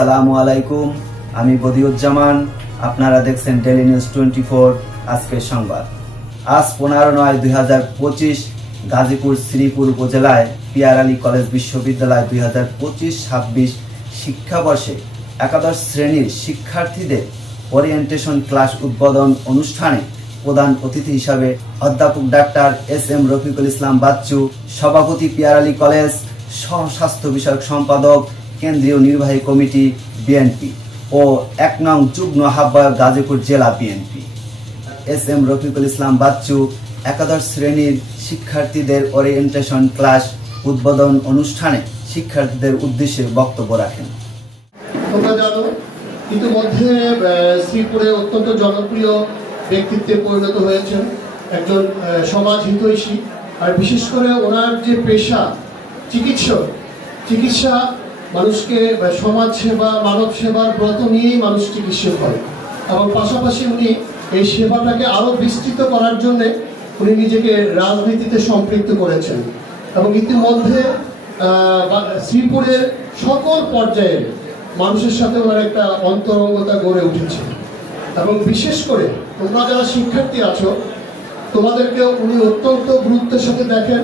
আসসালামু আলাইকুম, আমি বদিউজ্জামান। আপনারা দেখছেন ডেইলি নিউজ 24 আজকের সংবাদ। আজ 15/9/2025 গাজীপুর শ্রীপুর উপজেলায় পিয়ার আলী কলেজ বিশ্ববিদ্যালয় 2025-26 শিক্ষাবর্ষে একাদশ শ্রেণীর শিক্ষার্থীদের ওরিয়েন্টেশন ক্লাস উদ্বোধন অনুষ্ঠানে প্রধান অতিথি হিসাবে অধ্যাপক ডাক্তার এস.এম. রফিকুল ইসলাম বাচ্চু, সভাপতি পিয়ার আলী কলেজ, সহ স্বাস্থ্য বিষয়ক সম্পাদক কেন্দ্রীয় নির্বাহী কমিটি বিএনপি ও 1 নং যুগ্ম আহ্বায়ক গাজীপুর জেলা বিএনপি এস.এম. রফিকুল ইসলাম বাচ্চু একাদশ শ্রেণীর শিক্ষার্থীদের ওরিয়েন্টেশন ক্লাস উদ্বোধন অনুষ্ঠানে শিক্ষার্থীদের উদ্দেশ্যে বক্তব্য রাখেন। তোমরা জানো, ইতিমধ্যে শ্রীপুরে অত্যন্ত জনপ্রিয় ব্যক্তিত্বে পরিণত হয়েছেন একজন সমাজ হিতৈষী। আর বিশেষ করে ওনার যে পেশা চিকিৎসা মানুষকে সমাজ সেবা, মানব সেবার ব্রত নিয়েই মানুষ চিকিৎসক হয়। এবং পাশাপাশি উনি এই সেবাটাকে আরও বিস্তৃত করার জন্যে উনি নিজেকে রাজনীতিতে সম্পৃক্ত করেছেন এবং ইতিমধ্যে শ্রীপুরের সকল পর্যায়ের মানুষের সাথে ওনার একটা অন্তরঙ্গতা গড়ে উঠেছে। এবং বিশেষ করে তোমরা যারা শিক্ষার্থী আছো, তোমাদেরকে উনি অত্যন্ত গুরুত্বের সাথে দেখেন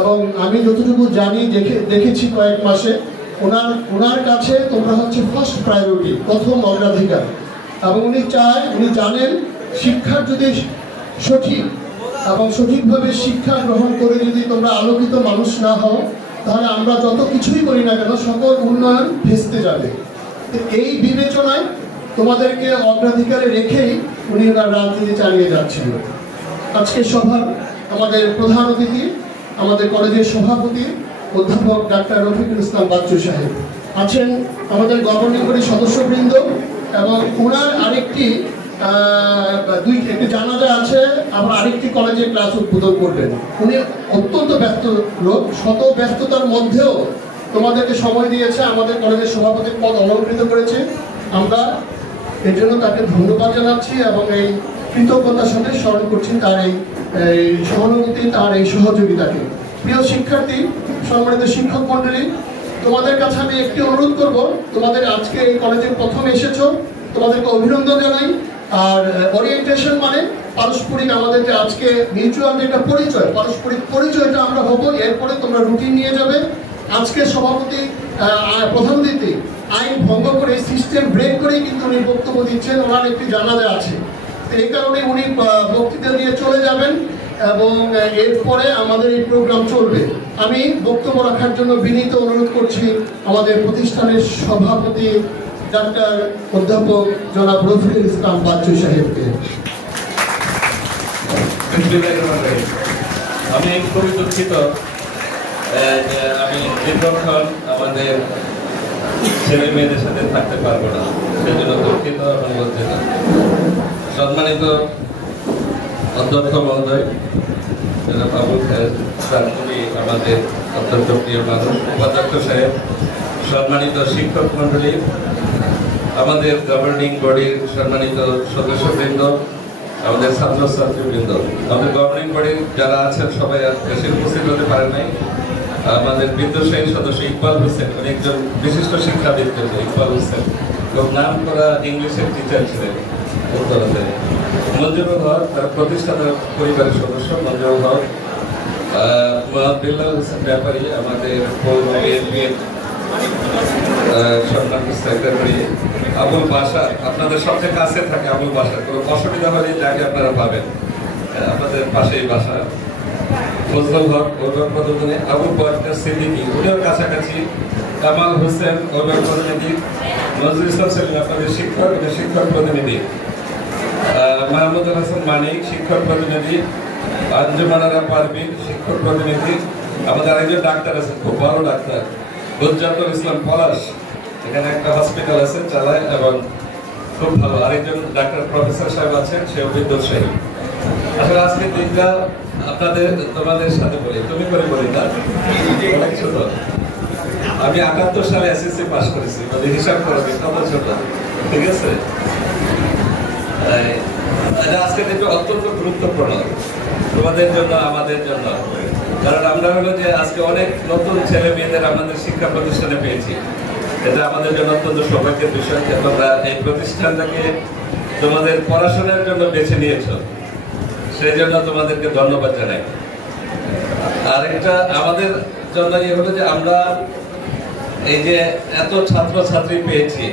এবং আমি যতটুকু জানি দেখেছি কয়েক মাসে ওনার কাছে তোমরা হচ্ছে ফার্স্ট প্রায়োরিটি, প্রথম অগ্রাধিকার। এবং উনি জানেন শিক্ষার যদি সঠিক এবং সঠিকভাবে শিক্ষা গ্রহণ করে যদি তোমরা আলোকিত মানুষ না হও, তাহলে আমরা যত কিছুই করি না কেন সকল উন্নয়ন ভেস্তে যাবে। এই বিবেচনায় তোমাদেরকে অগ্রাধিকারে রেখেই উনি ওনার রাজনীতি চালিয়ে যাচ্ছেন। আজকে সভার আমাদের প্রধান অতিথি আমাদের কলেজের সভাপতি অধ্যাপক ডাক্তার রফিকুল ইসলাম বাচ্চু সাহেব আছেন, আমাদের গভর্নিং বডির সদস্যবৃন্দ, এবং ওনার একটি জানাজা আছে, আবার আরেকটি কলেজের ক্লাস উদ্বোধন করবেন। উনি অত্যন্ত ব্যস্ত লোক, শত ব্যস্ততার মধ্যেও তোমাদেরকে সময় দিয়েছে, আমাদের কলেজের সভাপতির পদ অলঙ্কৃত করেছে। আমরা এর জন্য তাকে ধন্যবাদ জানাচ্ছি এবং এই কৃতজ্ঞতার সাথে স্মরণ করছি তার এই সহানুভূতি, তার এই সহযোগিতাকে। প্রিয় শিক্ষার্থী, সম্মানিত শিক্ষক মন্ডলী, তোমাদের কাছে আমি একটি অনুরোধ করব, তোমাদের আজকে এই কলেজে প্রথম এসেছো, তোমাদেরকে অভিনন্দন জানাই। আর ওরিয়েন্টেশন মানে পারস্পরিক, আমাদের যে আজকে মিউচুয়াল যে একটা পরিচয়, পারস্পরিক পরিচয়টা আমরা হবো, এরপরে তোমরা রুটিন নিয়ে যাবে। আজকে সভাপতি প্রধান অতিথি আইন ভঙ্গ করে, সিস্টেম ব্রেক করেই কিন্তু উনি বক্তব্য দিচ্ছেন, ওনার একটি জানাজা আছে। এই কারণে উনি বক্তৃতা দিয়ে চলে যাবেন এবং এরপরে আমাদের এই প্রোগ্রাম চলবে। আমি বক্তব্য রাখার জন্য বিনীত অনুরোধ করছি আমাদের প্রতিষ্ঠানের সভাপতি ডাক্তার অধ্যাপক জনাব রফিকুল ইসলাম বাচ্চু সাহেবকে। আমি খুবই দুঃখিত, আমি দীর্ঘক্ষণ আমাদের ছেলে মেয়েদের সাথে থাকতে পারবো না, সেজন্য দুঃখিত এবং লজ্জিত। সম্মানিত অধ্যক্ষ মহোদয় জনাব আবুল খায়ের স্যার, উনি আমাদের অত্যন্ত প্রিয় মানুষ, উপাধ্যক্ষ সাহেব, সম্মানিত শিক্ষক মন্ডলী, আমাদের গভর্নিং বডির সম্মানিত সদস্যবৃন্দ, আমাদের ছাত্রছাত্রীবৃন্দ, আমাদের গভর্নিং বডির যারা আছেন সবাই বেশি উপস্থিত হতে পারেন নাই। আমাদের বিদ্যাসায়ী সদস্য ইকবাল হোসেন, উনি একজন বিশিষ্ট শিক্ষাবিদ, ইকবাল হোসেন খুব নাম করা ইংলিশের টিচার ছিলেন উত্তরাতে। মঞ্জুরুল হক, তার প্রতিষ্ঠাতা পরিবারের সদস্য মঞ্জুরুল হক, বিল্লাল হোসেন ব্যাপারী, আমাদের বিএনপির সম্মানিত সেক্রেটারি, আবুল বাসার, আপনাদের সবচেয়ে কাছে থাকে আবুল বাসার, কোনো অসুবিধা হলে যাকে আপনারা পাবেন, আপনাদের পাশেই বাসা। ফজলুল হক অভিভাবক প্রতিনিধি, আবু বকর সিদ্দিকী, উনিও কাছাকাছি, কামাল হোসেন অভিভাবক প্রতিনিধি, নজরুল ইসলাম সেলিম আপনাদের শিক্ষক প্রতিনিধি, মাহমুদুল হাসান মানিক শিক্ষক প্রতিনিধি, আঞ্জুমানারা পারভিন শিক্ষক প্রতিনিধি, আমাদের আরেকজন ডাক্তার আছেন, খুব বড় ডাক্তার হুজ্জাতুল ইসলাম পলাশ, এখানে একটা হসপিটাল আছে চালায় এবং খুব ভালো। আরেকজন ডাক্তার প্রফেসর সাহেব আছেন, সে বিদ্যুৎ সাহেব। আসলে আজকে দিনটা তোমাদের সাথে বলি, তুমি করে বলি না, অনেক ছোট। আমি ৭৮ সালে এসএসসি পাস করেছি, মানে হিসাব করে কত ছোট, ঠিক আছে। আজকে দিনটা অত্যন্ত গুরুত্বপূর্ণ তোমাদের জন্য, আমাদের জন্য। কারণ আমরা হলো যে আজকে অনেক নতুন ছেলে মেয়েদের আমাদের শিক্ষা প্রতিষ্ঠানে পেয়েছি এটা আমাদের জন্য অত্যন্ত সৌভাগ্যের বিষয় যে তোমরা এই প্রতিষ্ঠানটাকে তোমাদের পড়াশোনার জন্য বেছে নিয়েছ, সেই জন্য তোমাদেরকে ধন্যবাদ জানাই। আর একটা আমাদের জন্য হলো যে আমরা এই যে এত ছাত্রছাত্রী পেয়েছি,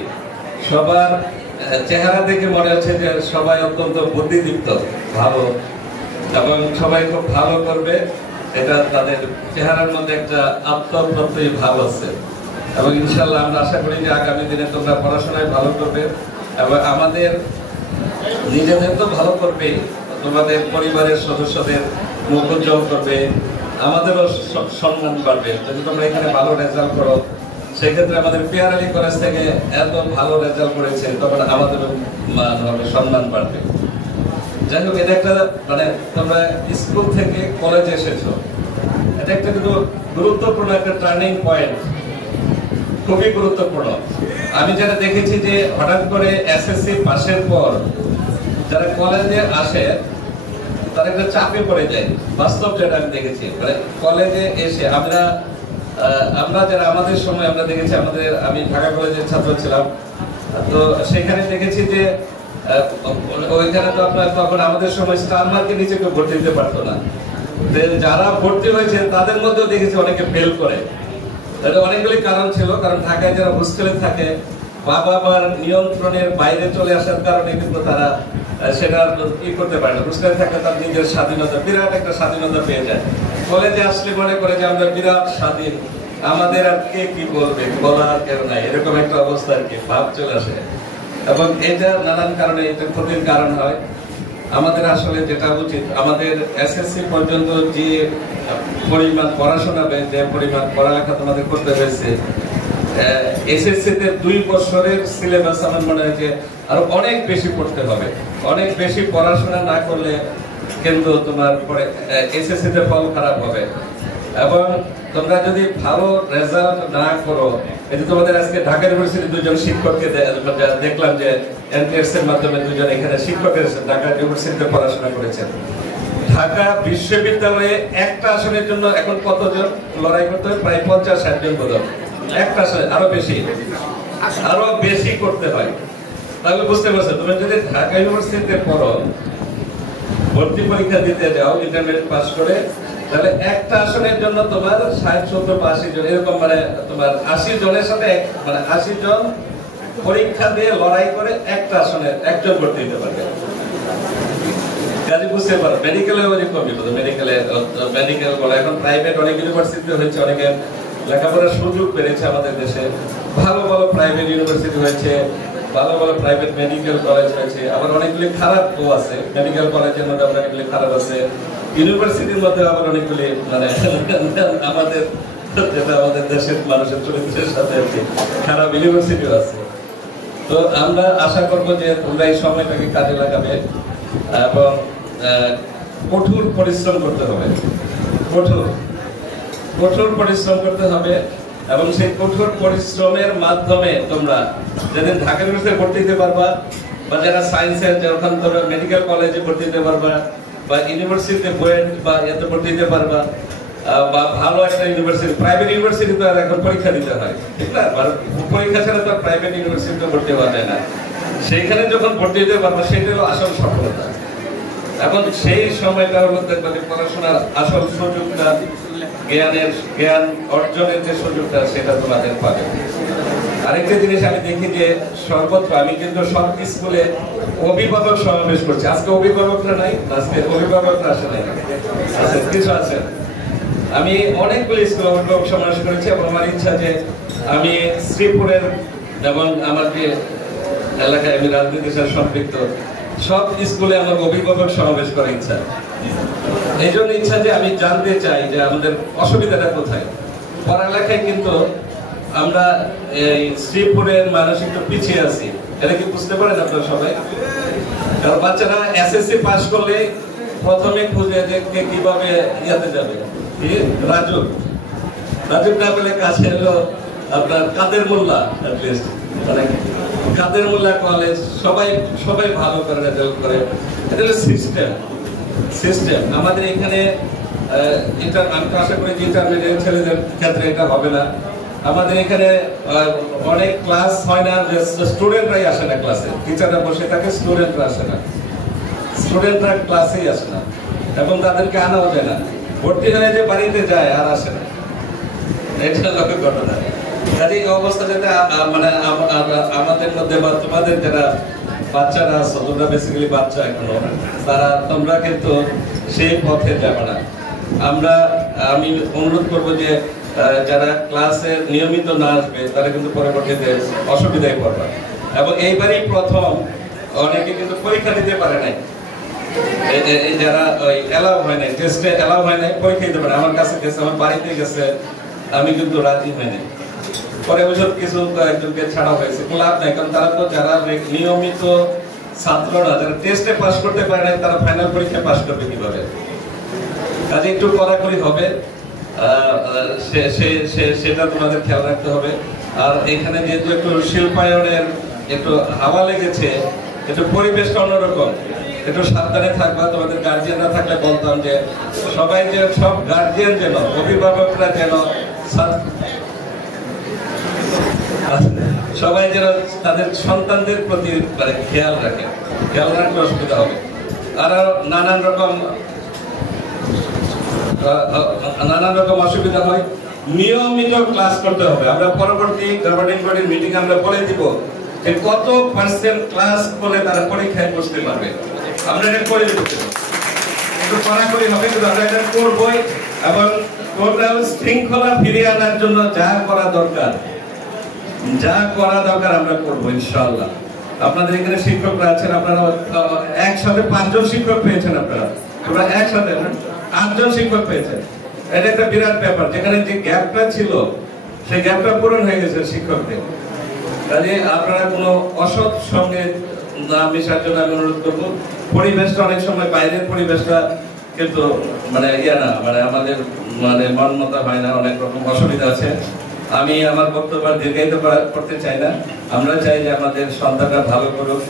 সবার চেহারা দেখে মনে হচ্ছে যে সবাই অত্যন্ত বুদ্ধিদীপ্ত, ভালো, এবং সবাই খুব ভালো করবে, এটা তাদের চেহারার মধ্যে একটা আত্মপ্রত্যয়ী ভাব আছে। এবং ইনশাল্লাহ আমরা আশা করি যে আগামী দিনে তোমরা পড়াশোনায় ভালো করবে এবং আমাদের নিজেদের তো ভালো করবে, তোমাদের পরিবারের সদস্যদের মুখ উজ্জ্বল করবে, আমাদেরও সম্মান বাড়বে। যদি তোমরা এখানে ভালো রেজাল্ট করো, সেক্ষেত্রে আমাদের পিয়ার আলী কলেজ থেকে এত ভালো রেজাল্ট করেছে, তখন আমাদেরও মান হবে, সম্মান বাড়বে। যাই হোক, এটা একটা মানে তোমরা স্কুল থেকে কলেজে এসেছো, এটা একটা কিন্তু গুরুত্বপূর্ণ একটা টার্নিং পয়েন্ট, খুবই গুরুত্বপূর্ণ। আমি যেটা দেখেছি যে হঠাৎ করে এসএসসি পাশের পর যারা কলেজে আসে তারা একটা চাপে পড়ে যায়, বাস্তব যেটা আমি দেখেছি। মানে কলেজে এসে আমরা যারা আমাদের সময় আমরা দেখেছি, আমি ঢাকা কলেজের ছাত্র ছিলাম, তো সেখানে দেখেছি যে ওইখানে তো আপনার তখন আমাদের সময় স্টার মার্কের নিচে কেউ ভর্তি দিতে পারতো না। যারা ভর্তি হয়েছে তাদের মধ্যেও দেখেছি অনেকে ফেল করে। অনেকগুলি কারণ ছিল, কারণ ঢাকায় যারা হোস্টেলে থাকে বাবা মার নিয়ন্ত্রণের বাইরে চলে আসার কারণে কিন্তু তারা সেটা কি করতে পারে না। হোস্টেলে থাকলে তার নিজের স্বাধীনতা, বিরাট একটা স্বাধীনতা পেয়ে যায়। কলেজে আসলে মনে করে যে আমরা বিরাট স্বাধীন, আমাদের আর কে কি বলবে, বলার কেউ নাই, এরকম একটা অবস্থা আর কি ভাব চলে আসে। এবং এটা নানান কারণে এটা ক্ষতির কারণ হয়। আমাদের আসলে যেটা উচিত, আমাদের এসএসসি পর্যন্ত যে পরিমাণ পড়াশোনা, যে পরিমাণ পড়ালেখা তোমাদের করতে হয়েছে, এসএসসি তে 2 বছরের সিলেবাস আমার মনে হয় যে আরো অনেক বেশি পড়তে হবে। অনেক বেশি পড়াশোনা না করলে কিন্তু তোমার পরে এসএসসি তে ফল খারাপ হবে। এবং তোমরা যদি ভালো রেজাল্ট না করো, এই যে তোমাদের আজকে ঢাকা ইউনিভার্সিটি 2 জন শিক্ষককে দেখলাম যে এনটিএস এর মাধ্যমে 2 জন এখানে শিক্ষক এসেছেন, ঢাকা ইউনিভার্সিটিতে পড়াশোনা করেছেন। ঢাকা বিশ্ববিদ্যালয়ে একটা আসনের জন্য এখন কতজন লড়াই করতে হয়? প্রায় 50-60 জন বোধহয় একটা আসনে, আরো বেশি করতে হয়। তাহলে বুঝতে পারছো, তুমি যদি ঢাকা ইউনিভার্সিটিতে পড়ো, ভর্তি পরীক্ষা দিতে যাও, ইন্টারমিডিয়েট পাস করে, তাহলে একটা আসনের জন্য তোমার 60-70-80 জন, এরকম মানে তোমার 80 জনের সাথে মানে 80 জন পরীক্ষা দিয়ে লড়াই করে একটা আসনের একজন ভর্তি দিতে পারবে। কাজে বুঝতে পারো মেডিকেলে অনেক কমই, মেডিকেল বলে এখন প্রাইভেট অনেক ইউনিভার্সিটি হয়েছে, অনেকে লেখাপড়ার সুযোগ বেড়েছে আমাদের দেশে, ভালো ভালো প্রাইভেট ইউনিভার্সিটি হয়েছে, ভালো ভালো প্রাইভেট মেডিকেল কলেজ হয়েছে। আবার অনেকগুলি খারাপও আছে, মেডিকেল কলেজের মধ্যে আবার অনেকগুলি খারাপ আছে, ইউনিভার্সিটির মধ্যে আবার অনেকগুলি মানে আমাদের যেটা আমাদের দেশের মানুষের চরিত্রের সাথে আর কি খারাপ ইউনিভার্সিটিও আছে। তো আমরা আশা করবো যে তোমরা এই সময়টাকে কাজে লাগাবে এবং কঠোর পরিশ্রম করতে হবে, কঠোর পরিশ্রম করতে হবে। এবং সেই কঠোর পরিশ্রমের মাধ্যমে তোমরা যেদিন ঢাকা ইউনিভার্সিটিতে ভর্তি দিতে পারবা, বা যারা সায়েন্সের যখন তোমরা মেডিকেল কলেজে ভর্তি দিতে পারবা, বা ইউনিভার্সিটিতে বুয়েট বা এতে ভর্তি দিতে পারবা, বা ভালো একটা ইউনিভার্সিটি, প্রাইভেট ইউনিভার্সিটি তো আর এখন পরীক্ষা দিতে হয়, ঠিক না? পরীক্ষা ছাড়া তো প্রাইভেট ইউনিভার্সিটিতে ভর্তি হওয়া যায় না। সেইখানে যখন ভর্তি দিতে পারবো, সেটা হলো আসল সফলতা। এখন সেই সময়টা হলো দেখবে পড়াশোনার আসল সুযোগটা, জ্ঞান অর্জনের যে সুযোগটা, সেটা তোমাদের পাবে। আরেকটা জিনিস আমি দেখি যে সর্বত্র, আমি কিন্তু সব স্কুলে অভিভাবক সমাবেশ করছি। আজকে অভিভাবকরা নাই, আজকে অভিভাবকরা আসে নাই, আচ্ছা কিছু আছে। আমি অনেকগুলো স্কুলে অভিভাবক সমাবেশ করেছি এবং আমার ইচ্ছা যে আমি শ্রীপুরের এবং আমার যে এলাকায় আমি রাজনীতির সাথে সম্পৃক্ত সব স্কুলে আমার অভিভাবক সমাবেশ করার ইচ্ছা। এই জন্য ইচ্ছা যে আমি জানতে চাই যে আমাদের অসুবিধাটা কোথায়। পড়ালেখায় কিন্তু আমরা এই শ্রীপুরের মানুষ একটু পিছিয়ে আছি, এটা কি বুঝতে পারেন আপনারা সবাই? কারণ বাচ্চারা এসএসসি পাস করলে প্রথমে খুঁজে যে কিভাবে ইয়াতে যাবে, রাজু না পেলে কাছে এলো আপনার কাদের মোল্লা, মানে কাদের মোল্লা কলেজ, সবাই ভালো করে রেজাল্ট করে। এটা হলো সিস্টেম। আমাদের এখানে আমি তো আশা করি যে ইন্টারমিডিয়েট ছেলেদের ক্ষেত্রে এটা হবে না। আমাদের এখানে অনেক ক্লাস হয় না, স্টুডেন্টরাই আসে না ক্লাসে, টিচাররা বসে থাকে, স্টুডেন্টরা আসে না, স্টুডেন্টরা ক্লাসেই আসে না এবং তাদেরকে আনাও যায় না, ভর্তি হয়ে যে বাড়িতে যায় আর আসে না, এটা লক্ষ্য ঘটনা। কাজে এই অবস্থা যাতে মানে আমাদের মধ্যে বা তোমাদের যারা বাচ্চারা আছো, তোমরা বেসিক্যালি বাচ্চা এখনো, তোমরা কিন্তু সেই পথে যাবে না। আমি অনুরোধ করবো যে যারা ক্লাসে নিয়মিত না আসবে তারা কিন্তু পরবর্তীতে অসুবিধায় পড়বে। এবং এইবারই প্রথম অনেকে কিন্তু পরীক্ষা দিতে পারে নাই, যারা ওই এলাও হয় নাই, টেস্টে এলাও হয় নাই, পরীক্ষা দিতে পারে। আমার কাছে গেছে, আমার বাড়িতে গেছে, আমি কিন্তু রাজি হই নাই। পরে ওইসব কিছু একজনকে ছাড়া হয়েছে, লাভ নাই, কারণ তারা তো যারা নিয়মিত ছাত্ররা যারা টেস্টে পাস করতে পারে নাই তারা ফাইনাল পরীক্ষায় পাস করবে কিভাবে? কাজে একটু কড়াকড়ি হবে, সেটা তোমাদের খেয়াল রাখতে হবে। আর এখানে যেহেতু একটু শিল্পায়নের একটু হাওয়া লেগেছে, একটু পরিবেশটা অন্যরকম, একটু সাবধানে থাকবা। তোমাদের গার্জিয়ানরা থাকলে বলতাম যে সবাই যে সব গার্জিয়ান যেন, অভিভাবকরা যেন সবাই যেন তাদের সন্তানদের প্রতি মানে খেয়াল রাখে, খেয়াল রাখলে অসুবিধা হবে। আরো নানান রকম অসুবিধা হয়। নিয়মিত ক্লাস করতে হবে। আমরা পরবর্তী গভর্নিং বডির মিটিং আমরা বলে দিব যে কত পার্সেন্ট ক্লাস করলে তারা পরীক্ষায় বসতে পারবে, আমরা এটা করে দিব। একটু কড়াকড়ি হবে, কিন্তু আমরা এটা করবই। এবং টোটাল শৃঙ্খলা ফিরিয়ে আনার জন্য যা করা দরকার আমরা করবো ইনশাআল্লাহ। আপনাদের এখানে শিক্ষকরা আছেন, আপনারা একসাথে 5 জন শিক্ষক পেয়েছেন, আপনারা একসাথে 8 জন শিক্ষক পেয়েছেন। এটা একটা বিরাট ব্যাপার। যেখানে যে গ্যাপটা ছিল সেই গ্যাপটা পূরণ হয়ে গেছে শিক্ষকদের। কাজে আপনারা কোনো অসৎ সঙ্গে না মেশার জন্য আমি অনুরোধ করবো। পরিবেশটা অনেক সময় বাইরের পরিবেশটা কিন্তু মানে না, মানে আমাদের মানে মনমতো হয় না, অনেক রকম অসুবিধা আছে। আমি আমার বক্তব্য দীর্ঘায়িত করতে চাই না। আমরা চাই যে আমাদের সন্তানরা ভালো করুক,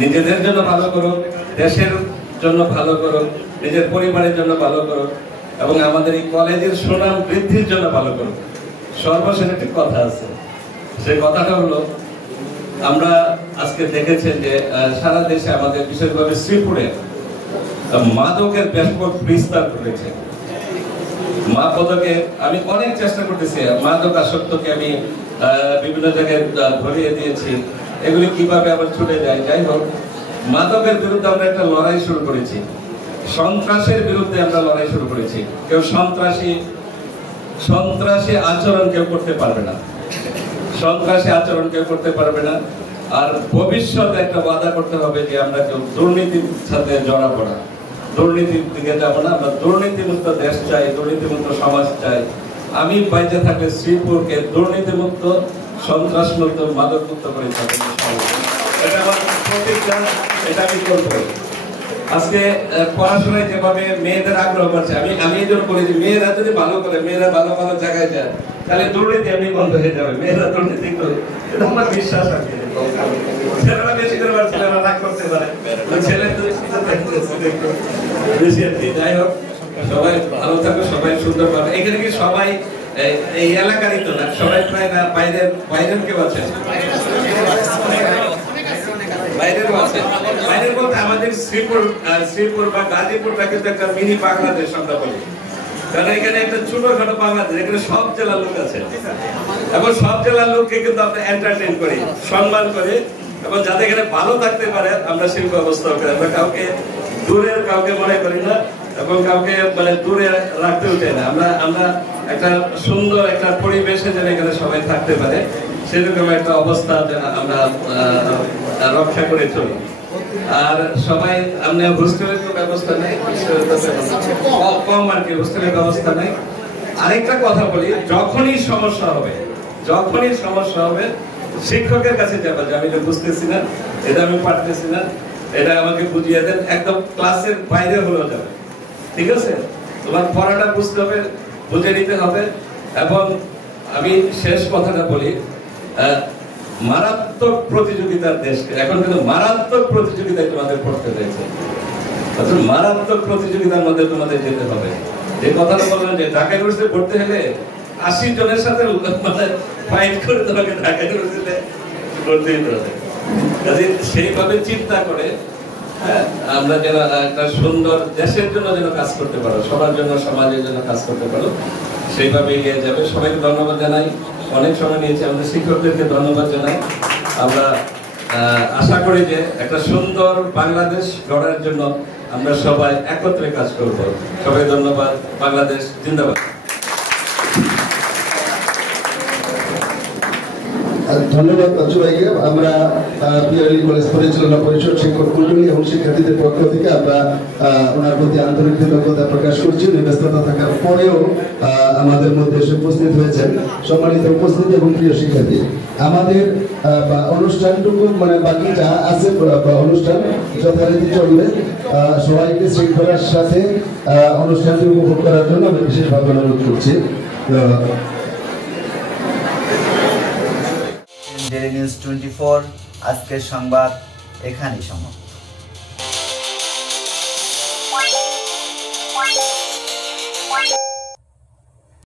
নিজেদের জন্য ভালো করুক, দেশের জন্য ভালো করুক, নিজের পরিবারের জন্য ভালো করুক এবং আমাদের এই কলেজের সুনাম বৃদ্ধির জন্য ভালো করুক। সর্বশেষ একটি কথা আছে, সেই কথাটা হলো, আমরা আজকে দেখেছেন যে সারা দেশে আমাদের বিশেষভাবে শ্রীপুরে মাদকের ব্যাপক বিস্তার ঘটেছে। মাদকে আমি অনেক চেষ্টা করতেছি, মাদক আসক্তকে আমি বিভিন্ন জায়গায় ধরিয়ে দিয়েছি, এগুলি কিভাবে আবার ছুটে যায়। যাই হোক, মাদকের বিরুদ্ধে আমরা একটা লড়াই শুরু করেছি, সন্ত্রাসের বিরুদ্ধে আমরা লড়াই শুরু করেছি। কেউ সন্ত্রাসী আচরণ কেউ করতে পারবে না, সন্ত্রাসী আচরণ কেউ করতে পারবে না। আর ভবিষ্যতে একটা ওয়াদা করতে হবে যে আমরা কেউ দুর্নীতির সাথে জড়াবো না, দুর্নীতির দিকে যাবো না। আমরা দুর্নীতিমুক্ত দেশ চাই, দুর্নীতিমুক্ত সমাজ চাই। আমি বাইরে থাকলে শ্রীপুরকে দুর্নীতিমুক্ত, সন্ত্রাসমুক্ত, মাদকমুক্ত করে থাকবো। এটা আমার প্রতিজ্ঞা, এটা আমি করবো। আজকে পড়াশোনায় যেভাবে মেয়েদের আগ্রহ করছে, আমি এই জন্য বলি যে মেয়েরা যদি ভালো করে, মেয়েরা ভালো ভালো জায়গায় যায়, তাহলে দুর্নীতি এমনি বন্ধ হয়ে যাবে। মেয়েরা দুর্নীতি করে, এটা আমার বিশ্বাস আর কি। ছেলেরা বেশি করে, ছেলেরা রাগ করতে পারে, ছেলে বেশি আর কি। যাই হোক, সবাই ভালো থাকবে, সবাই সুন্দর পাবে। এখানে কি সবাই এই এলাকারই তো না, সবাই প্রায় না বাইরের কেউ আছে? বাইরেরও আছে। বাইরের বলতে আমাদের শ্রীপুর বা গাজীপুরটা কিন্তু একটা মিনি বাংলাদেশ আমরা বলি, কারণ এখানে একটা ছোটখাটো বাংলাদেশ, এখানে সব জেলার লোক আছে এবং সব জেলার লোককে কিন্তু আমরা এন্টারটেইন করি, সম্মান করি এবং যাতে এখানে ভালো থাকতে পারে আমরা সেই ব্যবস্থা করি। আমরা কাউকে দূরের কাউকে মনে করি না এবং কাউকে মানে দূরে রাখতেও চাই না। আমরা একটা সুন্দর একটা পরিবেশে যেন এখানে সবাই থাকতে পারে, সেরকম একটা অবস্থা যেন আমরা রক্ষা করে চলি। আর সবাই আমরা হোস্টেলের তো ব্যবস্থা নেই, কম আর কি, হোস্টেলের ব্যবস্থা নেই। আরেকটা কথা বলি, যখনই সমস্যা হবে শিক্ষকের কাছে যাবে যে আমি এটা বুঝতেছি না, এটা আমি পারতেছি না, এটা আমাকে বুঝিয়ে দেন। একদম ক্লাসের বাইরে হলেও যাবে, ঠিক আছে? তোমার পড়াটা বুঝতে হবে, বুঝে নিতে হবে। এবং আমি শেষ কথাটা বলি, মারাত্মক প্রতিযোগিতার দেশকে এখন কিন্তু মারাত্মক প্রতিযোগিতায় তোমাদের পড়তে হয়েছে, মারাত্মক প্রতিযোগিতার মধ্যে তোমাদের যেতে হবে। যে কথাটা বললাম যে ঢাকা ইউনিভার্সিটি পড়তে হলে 80 জনের সাথে মানে ফাইট করে তোমাকে ঢাকা ইউনিভার্সিটিতে ভর্তি হতে হবে। কাজে সেইভাবে চিন্তা করে আমরা যেন একটা সুন্দর দেশের জন্য যেন কাজ করতে পারো, সবার জন্য, সমাজের জন্য কাজ করতে পারো, সেইভাবে এগিয়ে যাবে। সবাইকে ধন্যবাদ জানাই, অনেক সময় নিয়েছি, আমাদের শিক্ষকদেরকে ধন্যবাদ জানাই। আমরা আশা করি যে একটা সুন্দর বাংলাদেশ গড়ার জন্য আমরা সবাই একত্রে কাজ করব। সবাই ধন্যবাদ। বাংলাদেশ জিন্দাবাদ। ধন্যবাদ বাচ্চু ভাইকে। আমরা পিআরএল কলেজ পরিচালনা পরিষদ শিক্ষক মন্ডলী এবং শিক্ষার্থীদের পক্ষ থেকে আমরা ওনার প্রতি আন্তরিক কৃতজ্ঞতা প্রকাশ করছি। ব্যস্ততা থাকার পরেও আমাদের মধ্যে এসে উপস্থিত হয়েছেন। সম্মানিত উপস্থিতি এবং প্রিয় শিক্ষার্থী, আমাদের অনুষ্ঠানটুকু মানে বাকি যা আছে অনুষ্ঠান যথারীতি চলবে। সবাইকে শৃঙ্খলার সাথে অনুষ্ঠানটি উপভোগ করার জন্য আমি বিশেষভাবে অনুরোধ করছি। ডেইলি নিউজ 24 আজকের সংবাদ এখানেই সমাপ্ত।